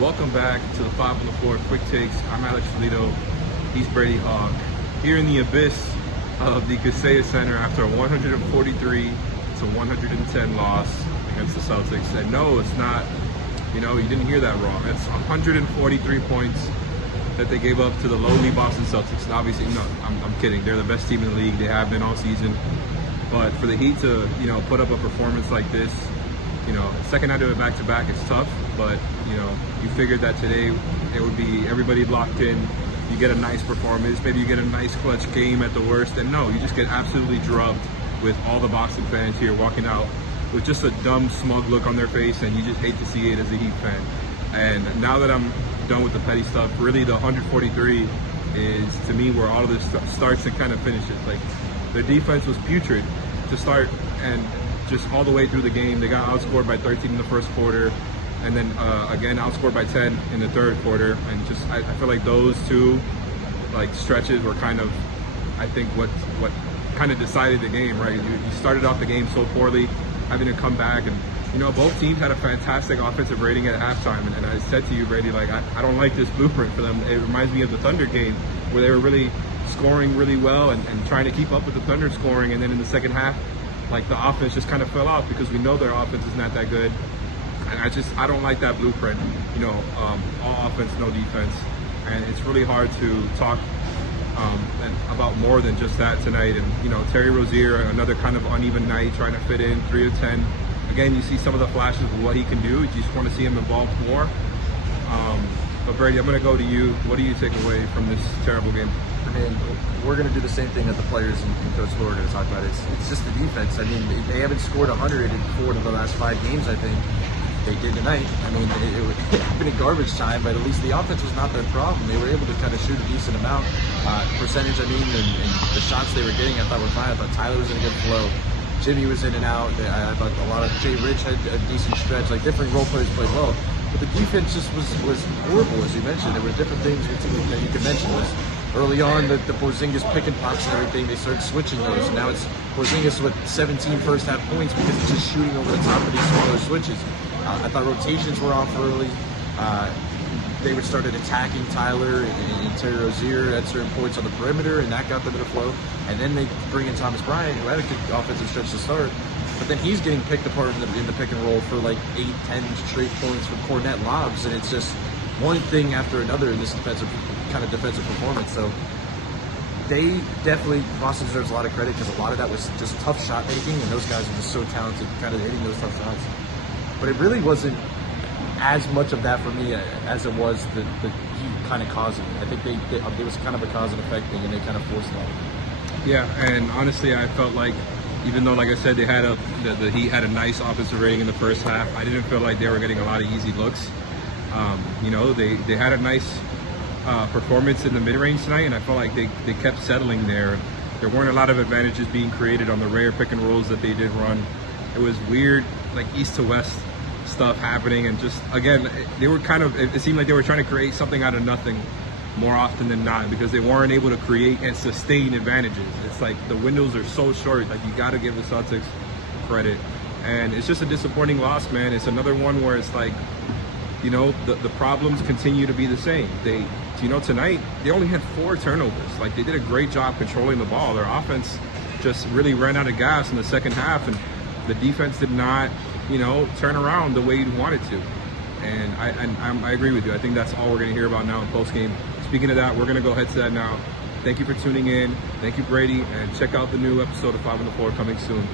Welcome back to the 5 on the Floor Quick Takes. I'm Alex Toledo. He's Brady Hawk. Here in the abyss of the Kaseya Center after a 143 to 110 loss against the Celtics. And no, it's not, you didn't hear that wrong. It's 143 points that they gave up to the lowly Boston Celtics. And obviously, I'm kidding. They're the best team in the league. They have been all season. But for the Heat to, put up a performance like this, second night of it back-to-back, it's tough, but, you figured that today it would be everybody locked in. You get a nice performance, maybe you get a nice clutch game at the worst, and no, you just get absolutely drubbed with all the Boston fans here walking out with just a dumb, smug look on their face, and you just hate to see it as a Heat fan. And now that I'm done with the petty stuff, really the 143 is, to me, where all of this starts and kind of finishes. Like, their defense was putrid to start, and just all the way through the game. They got outscored by 13 in the first quarter, and then again outscored by 10 in the third quarter. And just I feel like those two stretches were kind of, I think, what kind of decided the game, right? You started off the game so poorly, having to come back, and both teams had a fantastic offensive rating at halftime. And I said to you, Brady, I don't like this blueprint for them. It reminds me of the Thunder game where they were really scoring really well and trying to keep up with the Thunder scoring, and then in the second half, the offense just kind of fell off because we know their offense is not that good. And I don't like that blueprint. All offense, no defense. And it's really hard to talk about more than just that tonight. And, Terry Rozier, another kind of uneven night, trying to fit in 3 of 10. Again, you see some of the flashes of what he can do. You just want to see him involved more. But Brady, I'm going to go to you. What do you take away from this terrible game? I mean, we're going to do the same thing that the players and Coach Lord are going to talk about. It's just the defense. I mean, they haven't scored 100 in 4 of the last 5 games, I think. They did tonight. I mean, it happened in garbage time, but at least the offense was not their problem. They were able to kind of shoot a decent amount. Percentage, and the shots they were getting, I thought were fine. I thought Tyler was in a good flow. Jimmy was in and out. I thought a lot of Jay Rich had a decent stretch. Different role players played well. But the defense just was horrible, as you mentioned. There were different things that you could mention. Was early on, the Porzingis pick and pops and everything, they started switching those. And now it's Porzingis with 17 first half points because he's just shooting over the top of these smaller switches. I thought rotations were off early. They started attacking Tyler and Terry Rozier at certain points on the perimeter, and that got them in the flow. And then they bring in Thomas Bryant, who had a good offensive stretch to start. But then he's getting picked apart in the pick and roll for 8, 10 straight points from Cornet lobs, and it's just one thing after another in this defensive performance. So they definitely, Boston deserves a lot of credit because a lot of that was just tough shot making, and those guys are just so talented kind of hitting those tough shots. But it really wasn't as much of that for me as it was the Heat kind of causing it. I think it was kind of a cause and effect thing, and they kind of forced it out. Yeah, and honestly, I felt like, even though, like I said, the Heat had a nice offensive rating in the first half, I didn't feel like they were getting a lot of easy looks. They had a nice performance in the mid-range tonight, and I felt like they kept settling there. There weren't a lot of advantages being created on the rare pick and rolls that they did run. It was weird, east to west stuff happening, and just, again, they were it seemed like they were trying to create something out of nothing more often than not because they weren't able to create and sustain advantages. It's like the windows are so short. You got to give the Celtics credit, and it's just a disappointing loss, man. It's another one where it's the problems continue to be the same. Tonight they only had 4 turnovers. They did a great job controlling the ball. Their offense just really ran out of gas in the second half, and the defense did not turn around the way you'd want it to. And I agree with you. I think that's all we're going to hear about now in post game. Speaking of that, we're going to go ahead to that now. Thank you for tuning in. Thank you, Brady, and check out the new episode of 5 on the Floor coming soon.